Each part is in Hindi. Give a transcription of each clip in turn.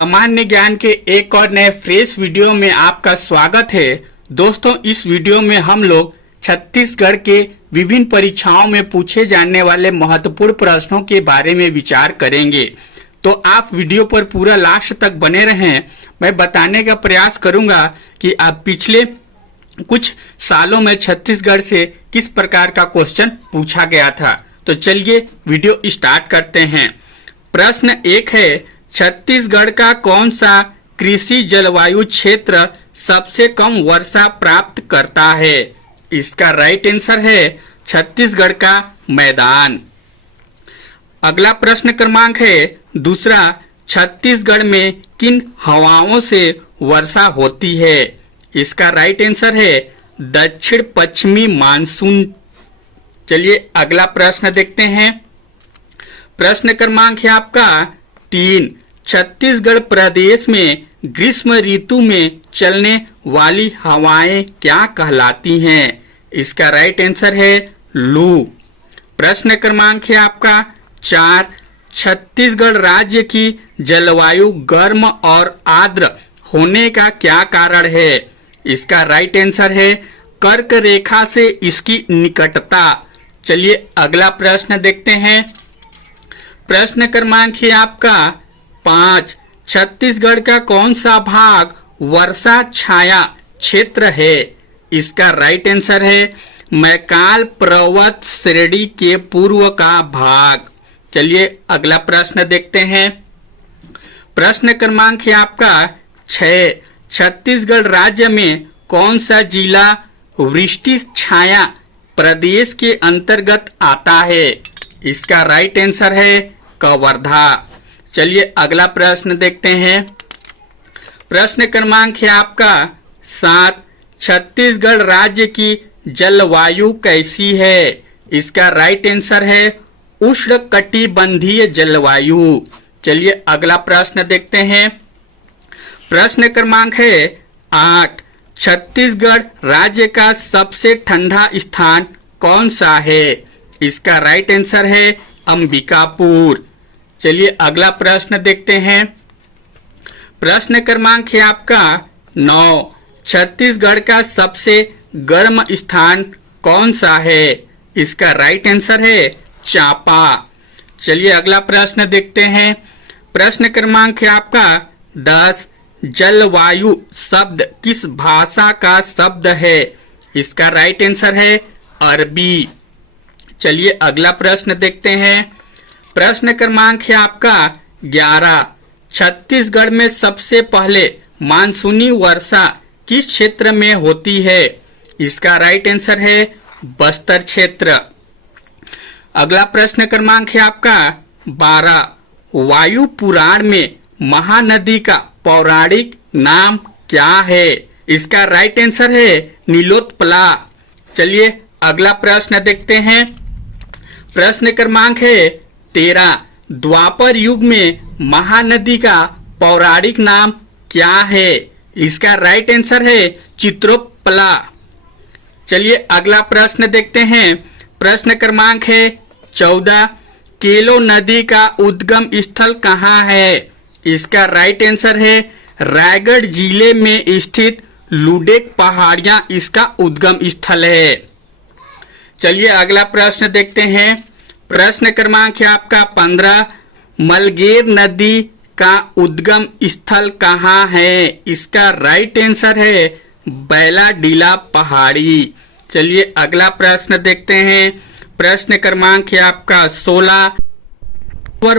सामान्य ज्ञान के एक और नए फ्रेश वीडियो में आपका स्वागत है। दोस्तों, इस वीडियो में हम लोग छत्तीसगढ़ के विभिन्न परीक्षाओं में पूछे जाने वाले महत्वपूर्ण प्रश्नों के बारे में विचार करेंगे। तो आप वीडियो पर पूरा लास्ट तक बने रहें। मैं बताने का प्रयास करूंगा कि आप पिछले कुछ सालों में छत्तीसगढ़ से किस प्रकार का क्वेश्चन पूछा गया था। तो चलिए वीडियो स्टार्ट करते हैं। प्रश्न 1 है, छत्तीसगढ़ का कौन सा कृषि जलवायु क्षेत्र सबसे कम वर्षा प्राप्त करता है? इसका राइट आंसर है छत्तीसगढ़ का मैदान। अगला प्रश्न क्रमांक है दूसरा, छत्तीसगढ़ में किन हवाओं से वर्षा होती है? इसका राइट आंसर है दक्षिण पश्चिमी मानसून। चलिए अगला प्रश्न देखते हैं। प्रश्न क्रमांक है आपका 3, छत्तीसगढ़ प्रदेश में ग्रीष्म ऋतु में चलने वाली हवाएं क्या कहलाती हैं? इसका राइट आंसर है लू। प्रश्न क्रमांक है आपका 4, छत्तीसगढ़ राज्य की जलवायु गर्म और आर्द्र होने का क्या कारण है? इसका राइट आंसर है कर्क रेखा से इसकी निकटता। चलिए अगला प्रश्न देखते हैं। प्रश्न क्रमांक है आपका 5, छत्तीसगढ़ का कौन सा भाग वर्षा छाया क्षेत्र है? इसका राइट आंसर है मैकाल पर्वत श्रेणी के पूर्व का भाग। चलिए अगला प्रश्न देखते हैं। प्रश्न क्रमांक है आपका 6, छत्तीसगढ़ राज्य में कौन सा जिला वृष्टि छाया प्रदेश के अंतर्गत आता है? इसका राइट आंसर है कवर्धा। चलिए अगला प्रश्न देखते हैं। प्रश्न क्रमांक है आपका 7, छत्तीसगढ़ राज्य की जलवायु कैसी है? इसका राइट आंसर है उष्णकटिबंधीय जलवायु। चलिए अगला प्रश्न देखते हैं। प्रश्न क्रमांक है 8, छत्तीसगढ़ राज्य का सबसे ठंडा स्थान कौन सा है? इसका राइट आंसर है अंबिकापुर। चलिए अगला प्रश्न देखते हैं। प्रश्न क्रमांक है आपका 9, छत्तीसगढ़ का सबसे गर्म स्थान कौन सा है? इसका राइट आंसर है चांपा। चलिए अगला प्रश्न देखते हैं। प्रश्न क्रमांक है आपका 10, जलवायु शब्द किस भाषा का शब्द है? इसका राइट आंसर है अरबी। चलिए अगला प्रश्न देखते हैं। प्रश्न क्रमांक है आपका 11, छत्तीसगढ़ में सबसे पहले मानसूनी वर्षा किस क्षेत्र में होती है? इसका राइट आंसर है बस्तर क्षेत्र। अगला प्रश्न क्रमांक है आपका 12, वायु पुराण में महानदी का पौराणिक नाम क्या है? इसका राइट आंसर है नीलोत्पला। चलिए अगला प्रश्न देखते हैं। प्रश्न क्रमांक है 13, द्वापर युग में महानदी का पौराणिक नाम क्या है? इसका राइट आंसर है चित्रोपला। चलिए अगला प्रश्न देखते हैं। प्रश्न क्रमांक है 14, केलो नदी का उद्गम स्थल कहाँ है? इसका राइट आंसर है रायगढ़ जिले में स्थित लुडेक पहाड़ियां इसका उद्गम स्थल है। चलिए अगला प्रश्न देखते हैं। प्रश्न क्रमांक है आपका 15, मलगेर नदी का उद्गम स्थल कहाँ है? इसका राइट आंसर है बैलाडीला पहाड़ी। चलिए अगला प्रश्न देखते हैं। प्रश्न क्रमांक है आपका 16,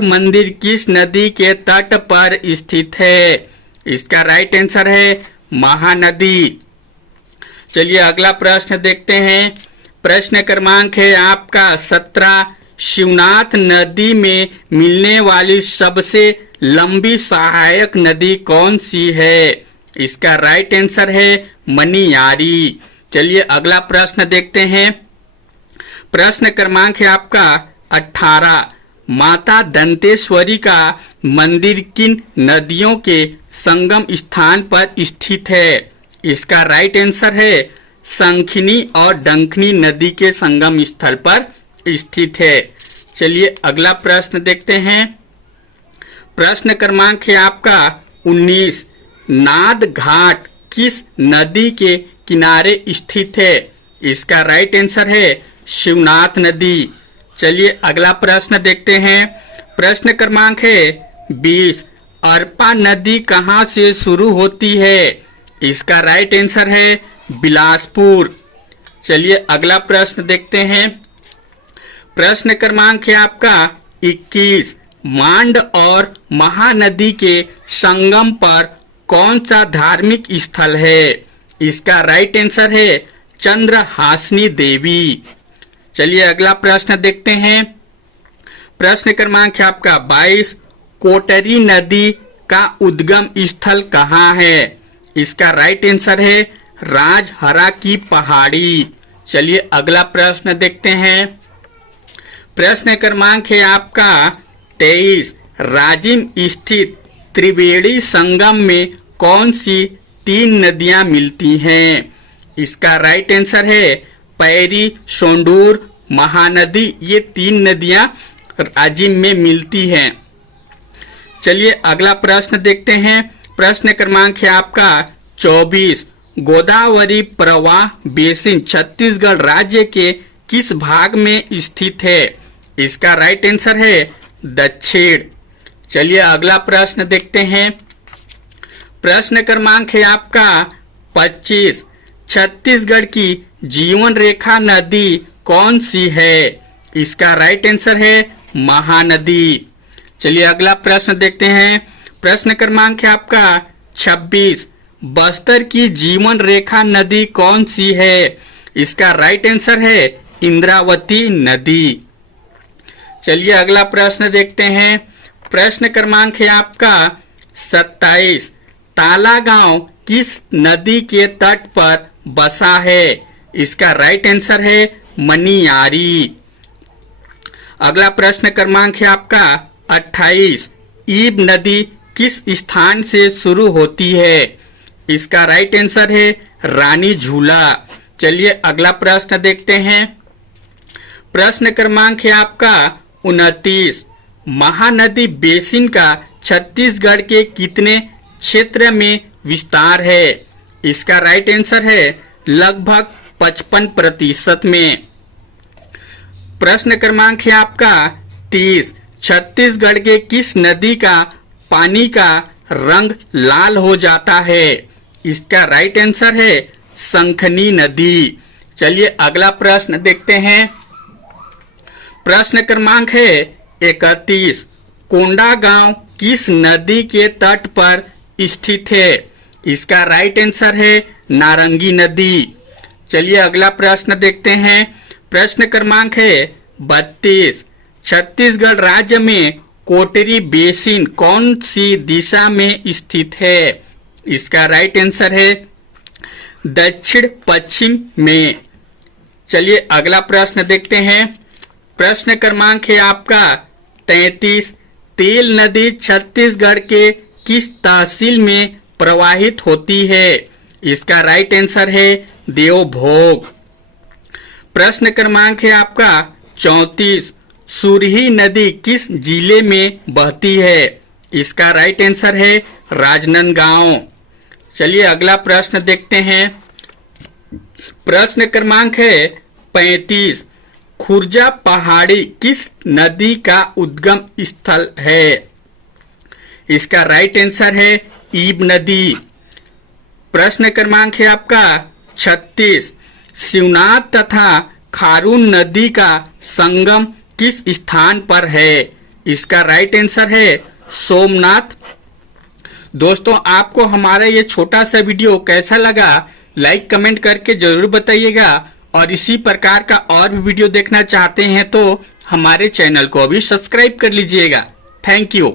मंदिर किस नदी के तट पर स्थित है? इसका राइट आंसर है महानदी। चलिए अगला प्रश्न देखते हैं। प्रश्न क्रमांक है आपका 17, शिवनाथ नदी में मिलने वाली सबसे लंबी सहायक नदी कौन सी है? इसका राइट आंसर है मनियारी। चलिए अगला प्रश्न देखते हैं। प्रश्न क्रमांक है आपका 18, माता दंतेश्वरी का मंदिर किन नदियों के संगम स्थान पर स्थित है? इसका राइट आंसर है शंखिनी और डंखनी नदी के संगम स्थल पर स्थित है। चलिए अगला प्रश्न देखते हैं। प्रश्न क्रमांक है आपका 19 नाद घाट किस नदी के किनारे स्थित है? इसका राइट आंसर है शिवनाथ नदी। चलिए अगला प्रश्न देखते हैं। प्रश्न क्रमांक है 20 अरपा नदी कहां से शुरू होती है? इसका राइट आंसर है बिलासपुर। चलिए अगला प्रश्न देखते हैं। प्रश्न क्रमांक है आपका 21 मांड और महानदी के संगम पर कौन सा धार्मिक स्थल है? इसका राइट आंसर है चंद्रहासिनी देवी। चलिए अगला प्रश्न देखते हैं। प्रश्न क्रमांक है आपका 22 कोटरी नदी का उद्गम स्थल कहाँ है? इसका राइट आंसर है राजहरा की पहाड़ी। चलिए अगला प्रश्न देखते हैं। प्रश्न क्रमांक है आपका 23 राजिम स्थित त्रिवेणी संगम में कौन सी 3 नदियां मिलती हैं? इसका राइट आंसर है पैरी, सोंडूर, महानदी। ये 3 नदियां राजिम में मिलती हैं। चलिए अगला प्रश्न देखते हैं। प्रश्न क्रमांक है आपका 24 गोदावरी प्रवाह बेसिन छत्तीसगढ़ राज्य के किस भाग में स्थित है? इसका राइट आंसर है दक्षिण। चलिए अगला प्रश्न देखते हैं। प्रश्न क्रमांक है आपका 25 छत्तीसगढ़ की जीवन रेखा नदी कौन सी है? इसका राइट आंसर है महानदी। चलिए अगला प्रश्न देखते हैं। प्रश्न क्रमांक है आपका 26 बस्तर की जीवन रेखा नदी कौन सी है? इसका राइट आंसर है इंद्रावती नदी। चलिए अगला प्रश्न देखते हैं। प्रश्न क्रमांक है आपका 27 ताला गांव किस नदी के तट पर बसा है? इसका राइट आंसर है मनियारी। अगला प्रश्न क्रमांक है आपका 28 ईब नदी किस स्थान से शुरू होती है? इसका राइट आंसर है रानी झूला। चलिए अगला प्रश्न देखते हैं। प्रश्न क्रमांक है आपका 29 महानदी बेसिन का छत्तीसगढ़ के कितने क्षेत्र में विस्तार है? इसका राइट आंसर है लगभग 55% में। प्रश्न क्रमांक है आपका 30 छत्तीसगढ़ के किस नदी का पानी का रंग लाल हो जाता है? इसका राइट आंसर है शंखनी नदी। चलिए अगला प्रश्न देखते हैं। प्रश्न क्रमांक है 31 कोंडागांव किस नदी के तट पर स्थित है? इसका राइट आंसर है नारंगी नदी। चलिए अगला प्रश्न देखते हैं। प्रश्न क्रमांक है 32 छत्तीसगढ़ राज्य में कोटरी बेसिन कौन सी दिशा में स्थित है? इसका राइट आंसर है दक्षिण पश्चिम में। चलिए अगला प्रश्न देखते हैं। प्रश्न क्रमांक है आपका 33 तेल नदी छत्तीसगढ़ के किस तहसील में प्रवाहित होती है? इसका राइट आंसर है देवभोग। प्रश्न क्रमांक है आपका 34 सुरही नदी किस जिले में बहती है? इसका राइट आंसर है राजनांदगांव। चलिए अगला प्रश्न देखते हैं। प्रश्न क्रमांक है 35 खुर्जा पहाड़ी किस नदी का उद्गम स्थल है? इसका राइट आंसर है ईब नदी। प्रश्न क्रमांक है आपका 36 शिवनाथ तथा खारून नदी का संगम किस स्थान पर है? इसका राइट आंसर है सोमनाथ। दोस्तों आपको हमारा ये छोटा सा वीडियो कैसा लगा लाइक कमेंट करके जरूर बताइएगा, और इसी प्रकार का और भी वीडियो देखना चाहते हैं तो हमारे चैनल को भी सब्सक्राइब कर लीजिएगा। Thank you.